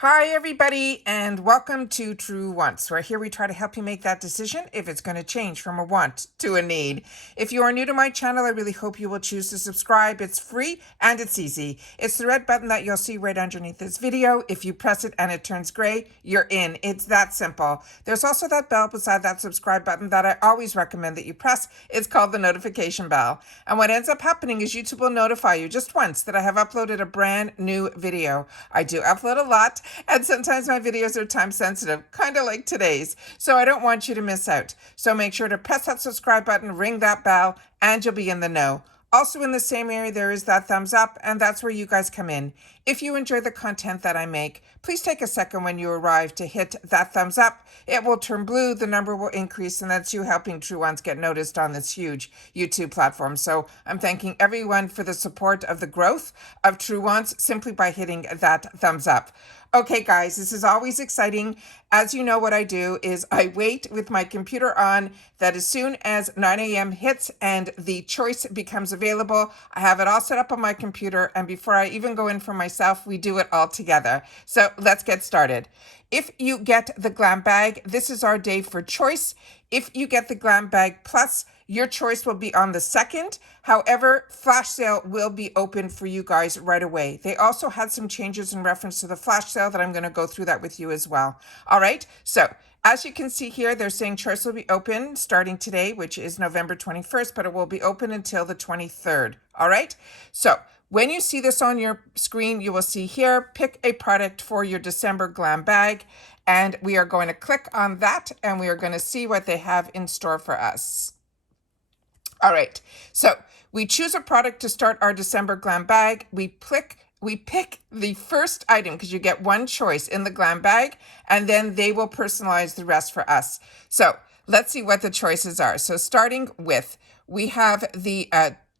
Hi, everybody, and welcome to True Wants, where here we try to help you make that decision if it's going to change from a want to a need. If you are new to my channel, I really hope you will choose to subscribe. It's free and it's easy. It's the red button that you'll see right underneath this video. If you press it and it turns gray, you're in. It's that simple. There's also that bell beside that subscribe button that I always recommend that you press. It's called the notification bell. And what ends up happening is YouTube will notify you just once that I have uploaded a brand new video. I do upload a lot. And sometimes my videos are time sensitive, kind of like today's. So I don't want you to miss out. So make sure to press that subscribe button, ring that bell, and you'll be in the know. Also in the same area, there is that thumbs up, and that's where you guys come in. If you enjoy the content that I make, please take a second when you arrive to hit that thumbs up. It will turn blue, the number will increase, and that's you helping True Ones get noticed on this huge YouTube platform. So I'm thanking everyone for the support of the growth of True Ones simply by hitting that thumbs up. Okay, guys, this is always exciting. As you know, what I do is I wait with my computer on that as soon as 9 a.m. hits and the choice becomes available, I have it all set up on my computer. And before I even go in for myself, we do it all together. So let's get started. If you get the GLAM bag, this is our day for choice. If you get the GLAM bag plus, your choice will be on the 2nd. However, flash sale will be open for you guys right away. They also had some changes in reference to the flash sale that I'm going to go through that with you as well. All right. So as you can see here, they're saying choice will be open starting today, which is November 21st, but it will be open until the 23rd. All right. So when you see this on your screen, you will see here, pick a product for your December GLAM bag. And we are going to click on that and we are going to see what they have in store for us. All right, so we choose a product to start our December GLAM bag. We pick the first item because you get one choice in the GLAM bag, and then they will personalize the rest for us. So let's see what the choices are. So starting with, we have the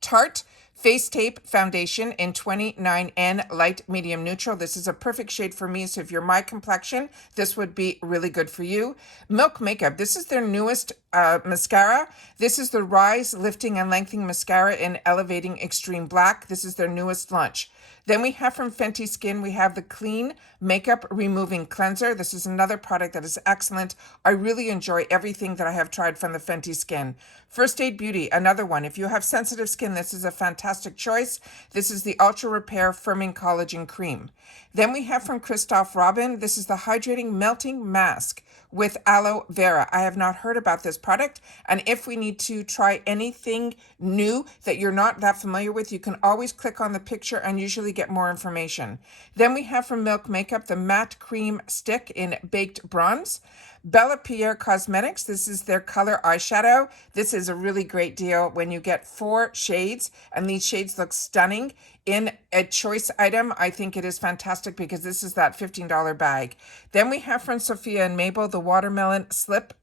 Tarte Face Tape Foundation in 29N Light Medium Neutral. This is a perfect shade for me, so if you're my complexion, this would be really good for you. Milk Makeup. This is their newest mascara. This is the Rise Lifting and Lengthening Mascara in Elevating Extreme Black. This is their newest launch. Then we have from Fenty Skin, we have the Clean Makeup Removing Cleanser. This is another product that is excellent. I really enjoy everything that I have tried from the Fenty Skin. First Aid Beauty, another one. If you have sensitive skin, this is a fantastic choice. This is the Ultra Repair Firming Collagen Cream. Then we have from Christophe Robin, this is the Hydrating Melting Mask with aloe vera. I have not heard about this product, and if we need to try anything new that you're not that familiar with, you can always click on the picture and usually get more information. Then we have from Milk Makeup the Matte Cream Stick in Baked Bronze. Bella Pierre Cosmetics, this is their color eyeshadow. This is a really great deal when you get 4 shades, and these shades look stunning. In a choice item, I think it is fantastic because this is that $15 bag. Then we have from Sophia and Mabel the Watermelon Slip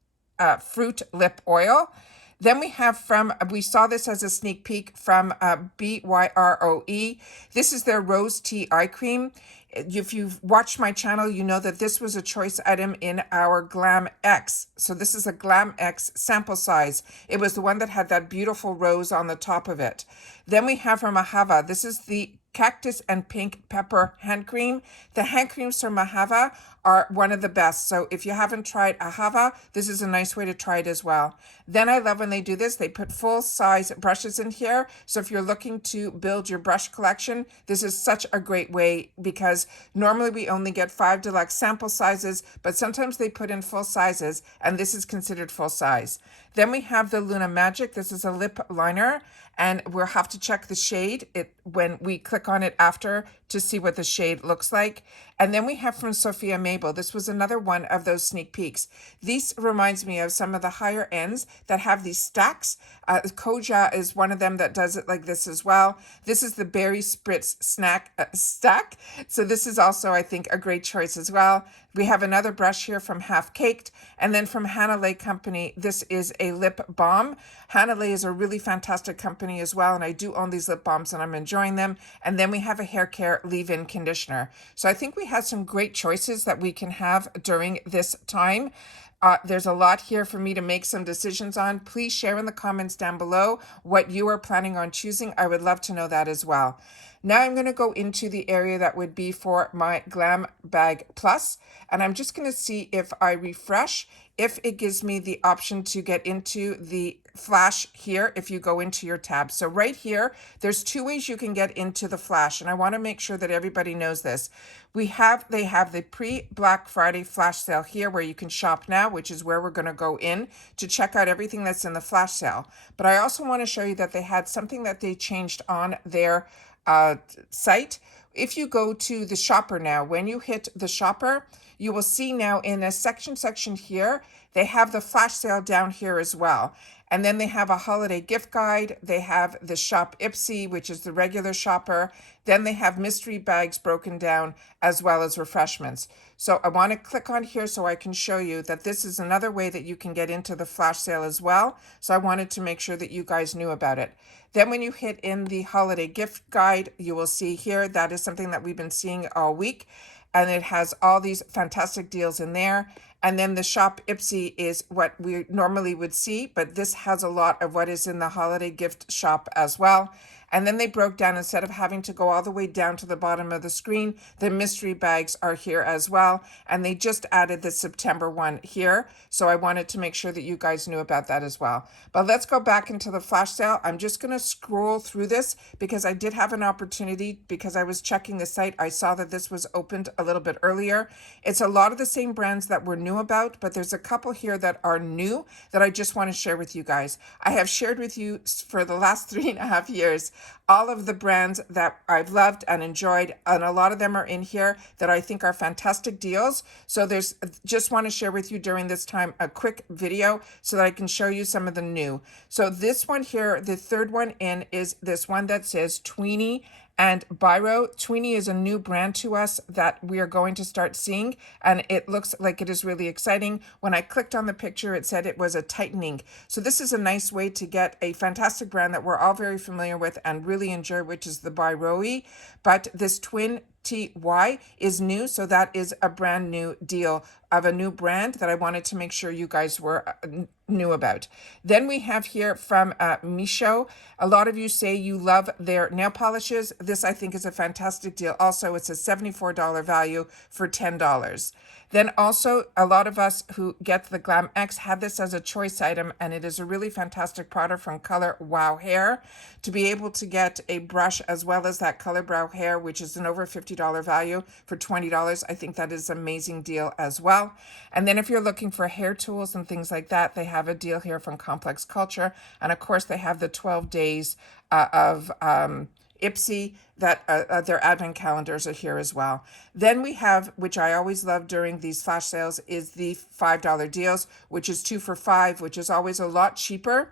Fruit Lip Oil. Then we have from, we saw this as a sneak peek from BYROE. This is their Rose Tea Eye Cream. If you've watched my channel, you know that this was a choice item in our GLAM X. So this is a GLAM X sample size. It was the one that had that beautiful rose on the top of it. Then we have from Mahava. This is the Cactus and Pink Pepper Hand Cream. The hand creams from Mahava are one of the best. So if you haven't tried Ahava, this is a nice way to try it as well. Then I love when they do this. They put full size brushes in here. So if you're looking to build your brush collection, this is such a great way because normally we only get 5 deluxe sample sizes, but sometimes they put in full sizes, and this is considered full size. Then we have the Luna Magic. This is a lip liner, and we'll have to check the shade when we click on it after to see what the shade looks like. And then we have from Sophia Mabel. This was another one of those sneak peeks. This reminds me of some of the higher ends that have these stacks. Koja is one of them that does it like this as well. This is the Berry Spritz stack. So this is also, I think, a great choice as well. We have another brush here from Half Caked. And then from Hannah Lay Company, this is a lip balm. Hannah Lay is a really fantastic company as well, and I do own these lip balms and I'm enjoying them. And then we have a hair care leave-in conditioner. So I think we had some great choices that we can have during this time. There's a lot here for me to make some decisions on. Please share in the comments down below what you are planning on choosing. I would love to know that as well. Now I'm going to go into the area that would be for my GLAM Bag Plus, and I'm just going to see if I refresh, if it gives me the option to get into the flash here if you go into your tab. So right here, there's two ways you can get into the flash, and I want to make sure that everybody knows this. They have the pre-Black Friday flash sale here where you can shop now, which is where we're going to go in to check out everything that's in the flash sale. But I also want to show you that they had something that they changed on their site. If you go to the shopper now, when you hit the shopper, you will see now in a section here, they have the flash sale down here as well. And then they have a holiday gift guide. They have the shop IPSY, which is the regular shopper. Then they have mystery bags broken down as well as refreshments. So I want to click on here so I can show you that this is another way that you can get into the flash sale as well. So I wanted to make sure that you guys knew about it. Then when you hit in the holiday gift guide, you will see here, that is something that we've been seeing all week. And it has all these fantastic deals in there. And then the shop IPSY is what we normally would see, but this has a lot of what is in the holiday gift shop as well. And then they broke down, instead of having to go all the way down to the bottom of the screen, the mystery bags are here as well. And they just added the September one here. So I wanted to make sure that you guys knew about that as well. But let's go back into the flash sale. I'm just going to scroll through this because I did have an opportunity, because I was checking the site. I saw that this was opened a little bit earlier. It's a lot of the same brands that we're new about, but there's a couple here that are new that I just want to share with you guys. I have shared with you for the last 3.5 years all of the brands that I've loved and enjoyed, and a lot of them are in here that I think are fantastic deals. So just want to share with you during this time a quick video so that I can show you some of the new. So this one here, the third one in, is this one that says Tweenie and Biro. Tweenie is a new brand to us that we are going to start seeing, and it looks like it is really exciting. When I clicked on the picture, it said it was a tightening. So this is a nice way to get a fantastic brand that we're all very familiar with and really enjoy, which is the Biro. But this Twin TY is new, so that is a brand new deal of a new brand that I wanted to make sure you guys were knew about. Then we have here from Misho. A lot of you say you love their nail polishes. This I think is a fantastic deal. Also, it's a $74 value for $10. Then also, a lot of us who get the Glam X had this as a choice item, and it is a really fantastic product from Color Wow Hair. To be able to get a brush as well as that Color Brow Hair, which is an over $50 value for $20, I think that is an amazing deal as well. And then if you're looking for hair tools and things like that, they have a deal here from Complex Culture. And of course, they have the 12 days of IPSY, that their advent calendars are here as well. Then we have, which I always love during these flash sales, is the $5 deals, which is 2 for $5, which is always a lot cheaper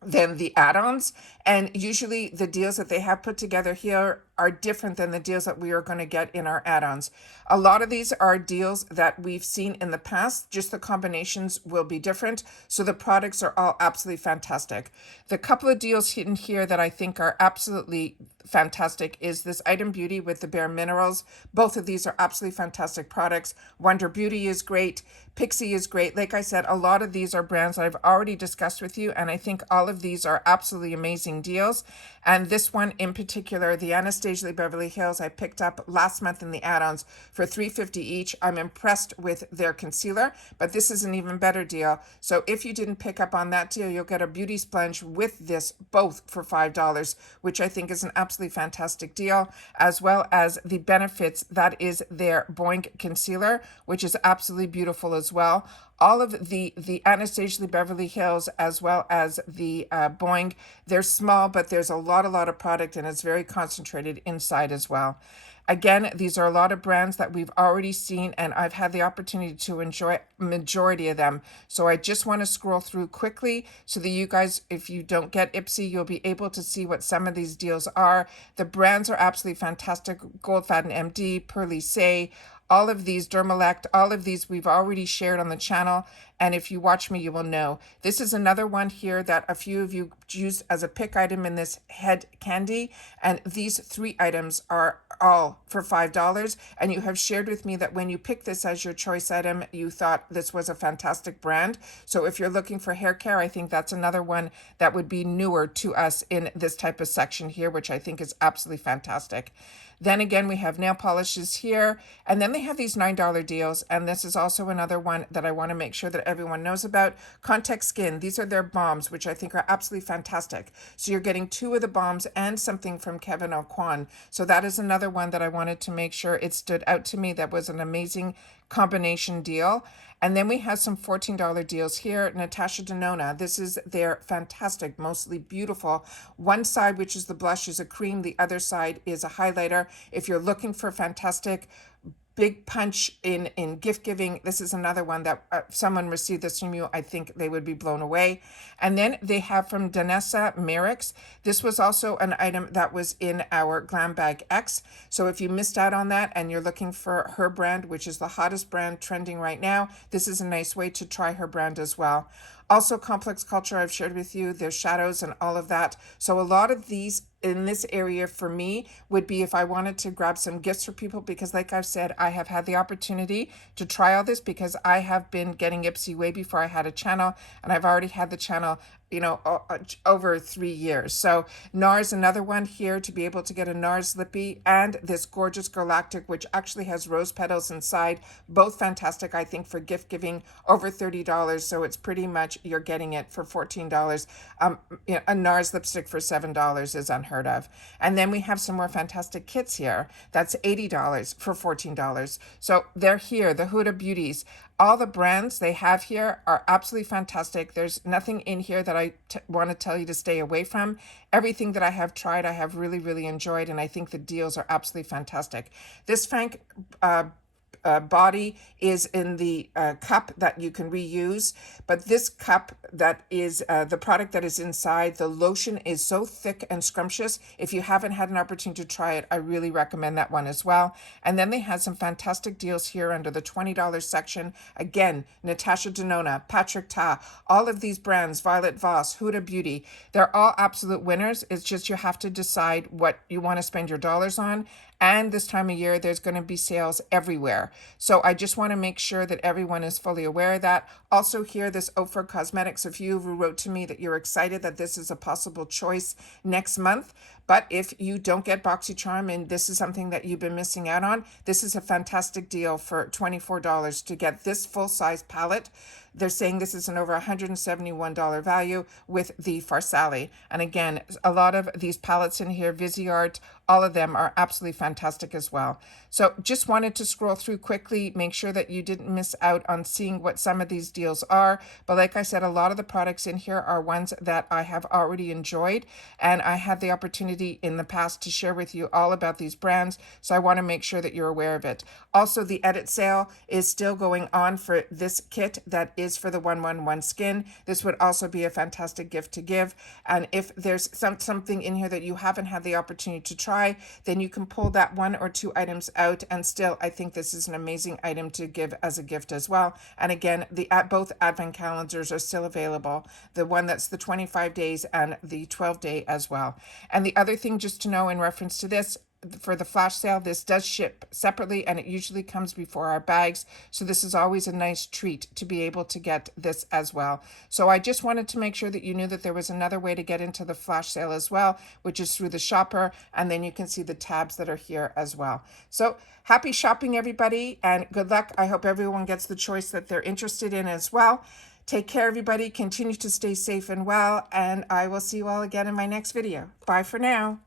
than the add-ons. And usually the deals that they have put together here are different than the deals that we are going to get in our add-ons. A lot of these are deals that we've seen in the past, just the combinations will be different. So the products are all absolutely fantastic. The couple of deals hidden here that I think are absolutely fantastic is this Item Beauty with the Bare Minerals. Both of these are absolutely fantastic products. Wonder Beauty is great. Pixie is great. Like I said, a lot of these are brands that I've already discussed with you, and I think all of these are absolutely amazing deals. And this one in particular, the Anastasia Beverly Hills, I picked up last month in the add-ons for $3.50 each. I'm impressed with their concealer, but this is an even better deal. So if you didn't pick up on that deal, you'll get a beauty sponge with this, both for $5, which I think is an absolutely fantastic deal, as well as the benefits that is their Boing concealer, which is absolutely beautiful as well. All of the Anastasia Beverly Hills as well as the Boing, they're small, but there's a lot of product, and it's very concentrated inside as well. Again, these are a lot of brands that we've already seen, and I've had the opportunity to enjoy majority of them. So I just want to scroll through quickly so that you guys, if you don't get IPSY, you'll be able to see what some of these deals are. The brands are absolutely fantastic. Goldfaden MD, Pearly Say, All of these, Dermalect, all of these we've already shared on the channel. And if you watch me, you will know. This is another one here that a few of you used as a pick item in this head candy. And these 3 items are all for $5. And you have shared with me that when you picked this as your choice item, you thought this was a fantastic brand. So if you're looking for hair care, I think that's another one that would be newer to us in this type of section here, which I think is absolutely fantastic. Then again, we have nail polishes here, and then they have these $9 deals, and this is also another one that I want to make sure that everyone knows about. Contact Skin, these are their balms, which I think are absolutely fantastic. So you're getting 2 of the balms and something from Kevin O'Quan. So that is another one that I wanted to make sure it stood out to me. That was an amazing combination deal. And then we have some $14 deals here. Natasha Denona, this is their fantastic, mostly beautiful. One side, which is the blush, is a cream. The other side is a highlighter. If you're looking for fantastic big punch in gift giving, this is another one that if someone received this from you, I think they would be blown away. And then they have from Danessa Merrick's. This was also an item that was in our Glam Bag X. So if you missed out on that and you're looking for her brand, which is the hottest brand trending right now, this is a nice way to try her brand as well. Also, Complex Culture, I've shared with you, there's shadows and all of that. So a lot of these in this area for me would be if I wanted to grab some gifts for people, because like I've said, I have had the opportunity to try all this because I have been getting IPSY way before I had a channel, and I've already had the channel, you know, over 3 years. So NARS, another one here to be able to get a NARS lippy, and this gorgeous Galactic, which actually has rose petals inside. Both fantastic, I think, for gift giving, over $30. So it's pretty much you're getting it for $14. You know, a NARS lipstick for $7 is unheard of. And then we have some more fantastic kits here. That's $80 for $14. So they're here, the Huda Beauties. All the brands they have here are absolutely fantastic. There's nothing in here that I want to tell you to stay away from. Everything that I have tried, I have really, really enjoyed, and I think the deals are absolutely fantastic. This Frank body is in the cup that you can reuse, but this cup that is the product that is inside, the lotion is so thick and scrumptious. If you haven't had an opportunity to try it, I really recommend that one as well. And then they had some fantastic deals here under the $20 section. Again, Natasha Denona, Patrick Ta, all of these brands, Violet Voss, Huda Beauty, they're all absolute winners. It's just you have to decide what you want to spend your dollars on. And this time of year, there's going to be sales everywhere. So I just want to make sure that everyone is fully aware of that. Also here, this Ophir Cosmetics, a few who wrote to me that you're excited that this is a possible choice next month. But if you don't get BoxyCharm and this is something that you've been missing out on, this is a fantastic deal for $24 to get this full-size palette. They're saying this is an over $171 value with the Farsali. And again, a lot of these palettes in here, Viseart, all of them are absolutely fantastic as well. So just wanted to scroll through quickly, make sure that you didn't miss out on seeing what some of these deals are. But like I said, a lot of the products in here are ones that I have already enjoyed, and I had the opportunity in the past to share with you all about these brands. So I want to make sure that you're aware of it. Also, the edit sale is still going on for this kit that is for the 111 skin. This would also be a fantastic gift to give. And if there's something in here that you haven't had the opportunity to try, then you can pull that 1 or 2 items out, and still I think this is an amazing item to give as a gift as well. And again, both advent calendars are still available, the one that's the 25 days and the 12-day as well. And the other thing just to know in reference to this, for the flash sale, this does ship separately, and it usually comes before our bags. So this is always a nice treat to be able to get this as well. So I just wanted to make sure that you knew that there was another way to get into the flash sale as well, which is through the shopper. And then you can see the tabs that are here as well. So happy shopping, everybody, and good luck. I hope everyone gets the choice that they're interested in as well. Take care, everybody. Continue to stay safe and well, and I will see you all again in my next video. Bye for now.